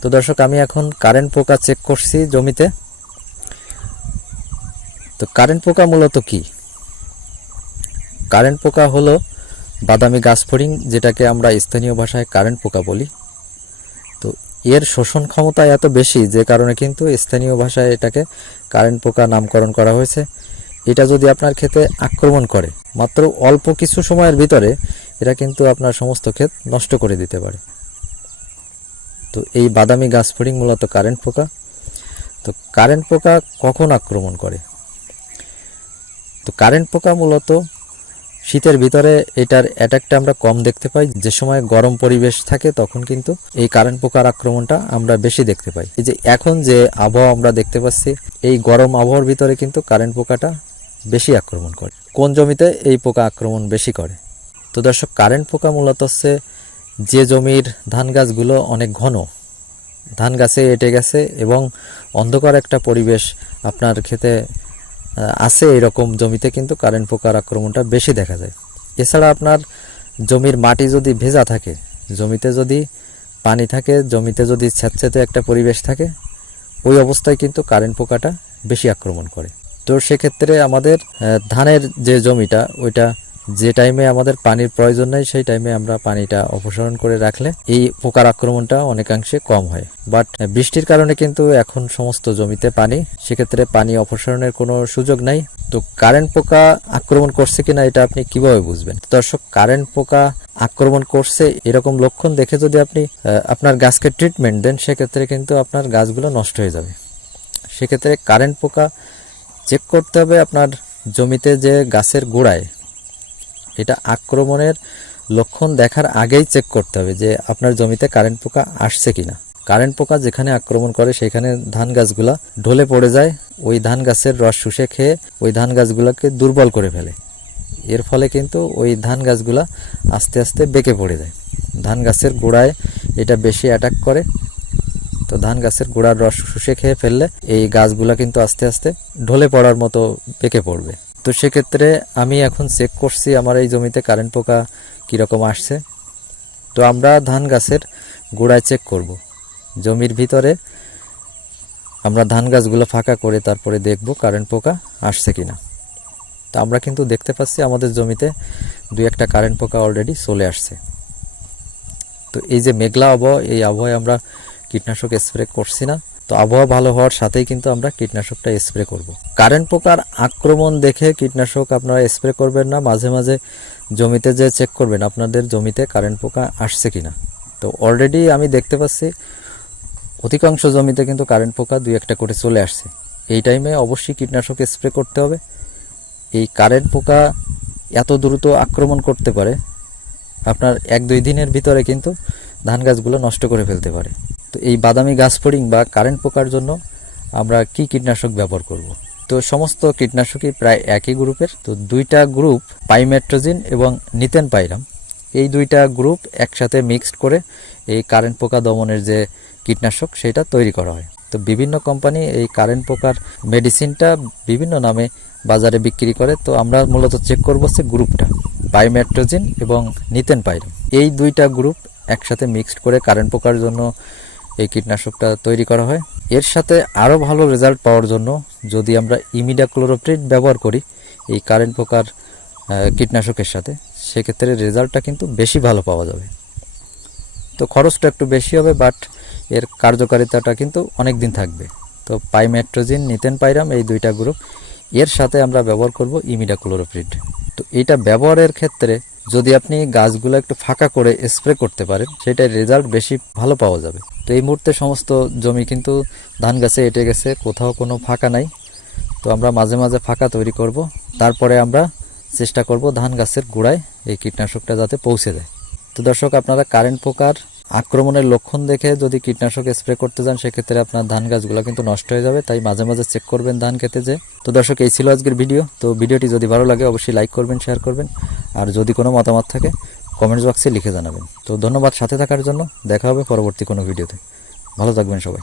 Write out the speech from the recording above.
তো দর্শক, আমি এখন কারেন্ট পোকা চেক করছি জমিতে। তো কারেন্ট পোকা মূলত কি? কারেন্ট পোকা হলো বাদামি গাছ ফড়িং, যেটাকে আমরা স্থানীয় ভাষায় কারেন্ট পোকা বলি। তো এর শোষণ ক্ষমতা এত বেশি যে কারণে কিন্তু স্থানীয় ভাষায় এটাকে কারেন্ট পোকা নামকরণ করা হয়েছে। এটা যদি আপনার ক্ষেতে আক্রমণ করে মাত্র অল্প কিছু সময়ের ভিতরে, এটা কিন্তু আপনার সমস্ত ক্ষেত নষ্ট করে দিতে পারে। তো এই বাদামি গাছ ফড়িং মূলত কারেন্ট পোকা। তো কারেন্ট পোকা কখন আক্রমণ করে? তো কারেন্ট পোকা মূলত শীতের ভিতরে এটার অ্যাটাকটা আমরা কম দেখতে পাই। যে সময় গরম পরিবেশ থাকে তখন কিন্তু এই কারেন্ট পোকার আক্রমণটা আমরা বেশি দেখতে পাই। এই যে এখন যে আবহাওয়া আমরা দেখতে পাচ্ছি, এই গরম আবহাওয়ার ভিতরে কিন্তু কারেন্ট পোকাটা বেশি আক্রমণ করে। কোন জমিতে এই পোকা আক্রমণ বেশি করে? তো দর্শক, কারেন্ট পোকা মূলত হচ্ছে যে জমির ধান গাছগুলো অনেক ঘন, ধান গাছে এঁটে গেছে এবং অন্ধকার একটা পরিবেশ আপনার ক্ষেতে আছে, এরকম জমিতে কিন্তু কারেন্ট পোকার আক্রমণটা বেশি দেখা যায়। এছাড়া আপনার জমির মাটি যদি ভেজা থাকে, জমিতে যদি পানি থাকে, জমিতে যদি স্যাঁতস্যাঁতে একটা পরিবেশ থাকে, ওই অবস্থায় কিন্তু কারেন্ট পোকাটা বেশি আক্রমণ করে। তো সেক্ষেত্রে আমাদের ধানের যে জমিটা, ওইটা যে টাইমে আমাদের পানির প্রয়োজন নেই সেই টাইমে আমরা পানিটা অপসারণ করে রাখলে এই পোকার আক্রমণটা অনেকাংশে কম হয়। বাট বৃষ্টির কারণে কিন্তু এখন সমস্ত জমিতে পানি, সেক্ষেত্রে পানি অপসারণের কোনো সুযোগ নাই। তো কারেন্ট পোকা আক্রমণ করছে কিনা এটা আপনি কিভাবে বুঝবেন? দর্শক, কারেন্ট পোকা আক্রমণ করছে এরকম লক্ষণ দেখে যদি আপনি আপনার গাছকে ট্রিটমেন্ট দেন, সেক্ষেত্রে কিন্তু আপনার গাছগুলো নষ্ট হয়ে যাবে। সেক্ষেত্রে কারেন্ট পোকা চেক করতে হবে আপনার জমিতে যে গাছের গোড়ায়, এটা আক্রমণের লক্ষণ দেখার আগেই চেক করতে হবে যে আপনার জমিতে কারেন্ট পোকা আসছে কিনা। কারেন্ট পোকা যেখানে আক্রমণ করে সেখানে ধান গাছগুলা ঢলে পড়ে যায়, ওই ধান গাছের রস শুষে খেয়ে ওই ধান গাছগুলোকে দুর্বল করে ফেলে। এর ফলে কিন্তু ওই ধান গাছগুলা আস্তে আস্তে বেঁকে পড়ে যায়। ধান গাছের গোড়ায় এটা বেশি অ্যাটাক করে। তো ধান গাছের গোড়ার রস শুষে খেয়ে ফেললে এই গাছগুলা কিন্তু আস্তে আস্তে ঢলে পড়ার মতো বেঁকে পড়বে। তো সেক্ষেত্রে আমি এখন চেক করছি আমার এই জমিতে কারেন্ট পোকা কীরকম আসছে। তো আমরা ধান গাছের গোড়ায় চেক করব, জমির ভিতরে আমরা ধান গাছগুলো ফাঁকা করে তারপরে দেখব কারেন্ট পোকা আসছে কিনা। তো আমরা কিন্তু দেখতে পাচ্ছি আমাদের জমিতে দুই একটা কারেন্ট পোকা অলরেডি চলে আসছে। তো এই যে মেঘলা আবহাওয়া, এই আবহাওয়ায় আমরা কীটনাশক স্প্রে করছি না। তো আবহাওয়া ভালো হওয়ার সাথেই কিন্তু আমরা কীটনাশকটা স্প্রে করব। কারেন্ট পোকার আক্রমণ দেখে কীটনাশক আপনারা স্প্রে করবেন না, মাঝে মাঝে জমিতে যে চেক করবেন আপনাদের জমিতে কারেন্ট পোকা আসছে কিনা। তো অলরেডি আমি দেখতে পাচ্ছি অধিকাংশ জমিতে কিন্তু কারেন্ট পোকা দুই একটা করে চলে আসছে। এই টাইমে অবশ্যই কীটনাশক স্প্রে করতে হবে। এই কারেন্ট পোকা এত দ্রুত আক্রমণ করতে পারে, আপনার 1-2 দিনের ভিতরে কিন্তু ধান গাছগুলো নষ্ট করে ফেলতে পারে। তো এই বাদামি গাছ ফড়িং বা কারেন্ট পোকার জন্য আমরা কি কীটনাশক ব্যবহার করব? তো সমস্ত কীটনাশকই প্রায় একই গ্রুপের। তো দুইটা গ্রুপ পাইমেট্রোজিন এবং নিতেন পাইরাম, এই দুইটা গ্রুপ একসাথে মিক্সড করে এই কারেন্ট পোকা দমনের যে কীটনাশক সেটা তৈরি করা হয়। তো বিভিন্ন কোম্পানি এই কারেন্ট পোকার মেডিসিনটা বিভিন্ন নামে বাজারে বিক্রি করে। তো আমরা মূলত চেক করব হচ্ছে গ্রুপটা পাইমেট্রোজিন এবং নিতেন পাইরাম, এই দুইটা গ্রুপ একসাথে মিক্সড করে কারেন্ট পোকার জন্য এই কীটনাশকটা তৈরি করা হয়। এর সাথে আরও ভালো রেজাল্ট পাওয়ার জন্য যদি আমরা ইমিডাক্লোরোপ্রিড ব্যবহার করি এই কারেন্ট পোকার কীটনাশকের সাথে, সেক্ষেত্রে রেজাল্টটা কিন্তু বেশি ভালো পাওয়া যাবে। তো খরচটা একটু বেশি হবে, বাট এর কার্যকারিতাটা কিন্তু অনেক দিন থাকবে। তো পাইমেট্রোজিন, নিতেন পাইরাম, এই দুইটা গ্রুপ, এর সাথে আমরা ব্যবহার করব ইমিডাক্লোরোপ্রিড। তো এটা ব্যবহারের ক্ষেত্রে যদি আপনি গাছগুলো একটু ফাঁকা করে স্প্রে করতে পারেন, সেটার রেজাল্ট বেশি ভালো পাওয়া যাবে। তো এই মুহূর্তে সমস্ত জমি কিন্তু ধান গাছে এঁটে গেছে, কোথাও কোনো ফাঁকা নাই। তো আমরা মাঝে মাঝে ফাঁকা তৈরি করব, তারপরে আমরা চেষ্টা করব ধান গাছের গোড়ায় এই কীটনাশকটা যাতে পৌঁছে যায়। তো দর্শক, আপনারা কারেন্ট পোকার আক্রমণের লক্ষণ দেখে যদি কীটনাশক স্প্রে করতে যান, সেক্ষেত্রে আপনার ধান গাছগুলো কিন্তু নষ্ট হয়ে যাবে। তাই মাঝে মাঝে চেক করবেন ধান খেতে যে। তো দর্শক, এই ছিল আজকের ভিডিও। তো ভিডিওটি যদি ভালো লাগে অবশ্যই লাইক করবেন, শেয়ার করবেন, আর যদি কোনো মতামত থাকে কমেন্টস বক্সে লিখে জানাবেন। তো ধন্যবাদ সাথে থাকার জন্য। দেখা হবে পরবর্তী কোনো ভিডিওতে। ভালো থাকবেন সবাই।